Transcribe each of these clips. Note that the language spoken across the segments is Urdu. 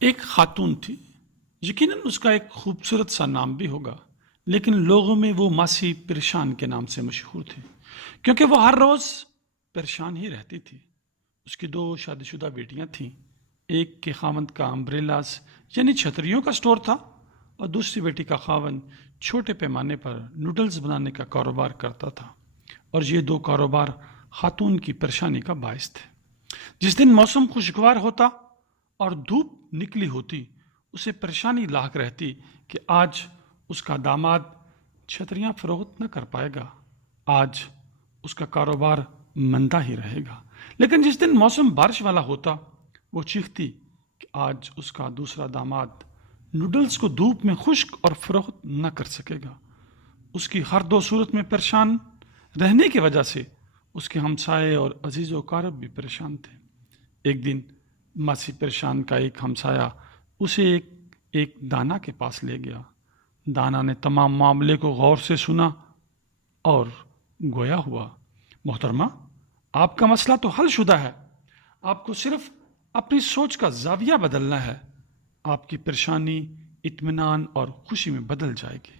ایک خاتون تھی، یقیناً اس کا ایک خوبصورت سا نام بھی ہوگا، لیکن لوگوں میں وہ ماسی پریشان کے نام سے مشہور تھی، کیونکہ وہ ہر روز پریشان ہی رہتی تھی۔ اس کی 2 شادی شدہ بیٹیاں تھیں، ایک کے خاوند کا امبریلاز یعنی چھتریوں کا سٹور تھا، اور دوسری بیٹی کا خاوند چھوٹے پیمانے پر نوڈلز بنانے کا کاروبار کرتا تھا، اور یہ 2 کاروبار خاتون کی پریشانی کا باعث تھے۔ جس دن موسم خوشگوار ہوتا اور دھوپ نکلی ہوتی، اسے پریشانی لاحق رہتی کہ آج اس کا داماد چھتریاں فروخت نہ کر پائے گا، آج اس کا کاروبار مندہ ہی رہے گا۔ لیکن جس دن موسم بارش والا ہوتا، وہ چیختی کہ آج اس کا دوسرا داماد نوڈلز کو دھوپ میں خشک اور فروخت نہ کر سکے گا۔ اس کی ہر 2 صورت میں پریشان رہنے کی وجہ سے اس کے ہمسائے اور عزیز و اقارب بھی پریشان تھے۔ ایک دن ماسی پریشان کا ایک ہمسایہ اسے ایک دانا کے پاس لے گیا۔ دانا نے تمام معاملے کو غور سے سنا اور گویا ہوا، محترمہ، آپ کا مسئلہ تو حل شدہ ہے، آپ کو صرف اپنی سوچ کا زاویہ بدلنا ہے، آپ کی پریشانی اطمینان اور خوشی میں بدل جائے گی۔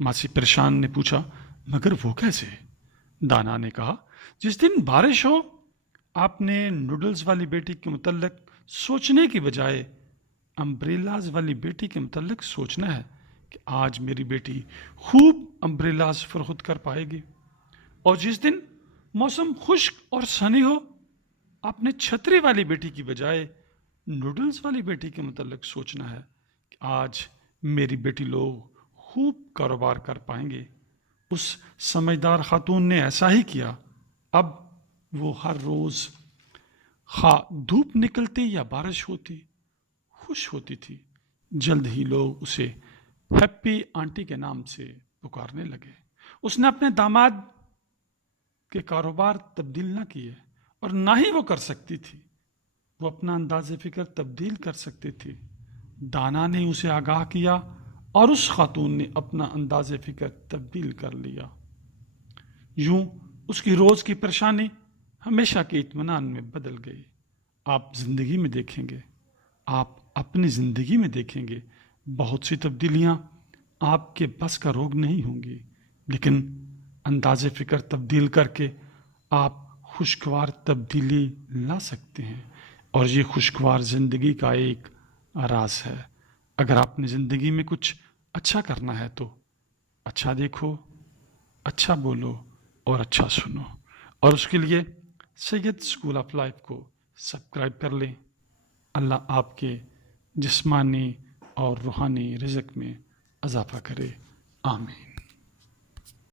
ماسی پریشان نے پوچھا، مگر وہ کیسے؟ دانا نے کہا، جس دن بارش ہو آپ نے نوڈلز والی بیٹی کے متعلق سوچنے کی بجائے امبریلاز والی بیٹی کے متعلق سوچنا ہے کہ آج میری بیٹی خوب امبریلاز فروخت کر پائے گی۔ اور جس دن موسم خشک اور سنی ہو آپ نے چھتری والی بیٹی کی بجائے نوڈلز والی بیٹی کے متعلق سوچنا ہے کہ آج میری بیٹی لوگ خوب کاروبار کر پائیں گے۔ اس سمجھدار خاتون نے ایسا ہی کیا۔ اب وہ ہر روز خواہ دھوپ نکلتی یا بارش ہوتی خوش ہوتی تھی۔ جلد ہی لوگ اسے ہیپی آنٹی کے نام سے پکارنے لگے۔ اس نے اپنے داماد کے کاروبار تبدیل نہ کیے، اور نہ ہی وہ کر سکتی تھی۔ وہ اپنا انداز فکر تبدیل کر سکتی تھی۔ دانا نے اسے آگاہ کیا اور اس خاتون نے اپنا انداز فکر تبدیل کر لیا۔ یوں اس کی روز کی پریشانی ہمیشہ کے اطمینان میں بدل گئی۔ آپ زندگی میں دیکھیں گے، آپ اپنی زندگی میں دیکھیں گے، بہت سی تبدیلیاں آپ کے بس کا روگ نہیں ہوں گی، لیکن انداز فکر تبدیل کر کے آپ خوشگوار تبدیلی لا سکتے ہیں، اور یہ خوشگوار زندگی کا ایک راز ہے۔ اگر آپ نے زندگی میں کچھ اچھا کرنا ہے تو اچھا دیکھو، اچھا بولو اور اچھا سنو، اور اس کے لیے سید اسکول آف لائف کو سبسکرائب کر لیں۔ اللہ آپ کے جسمانی اور روحانی رزق میں اضافہ کرے، آمین۔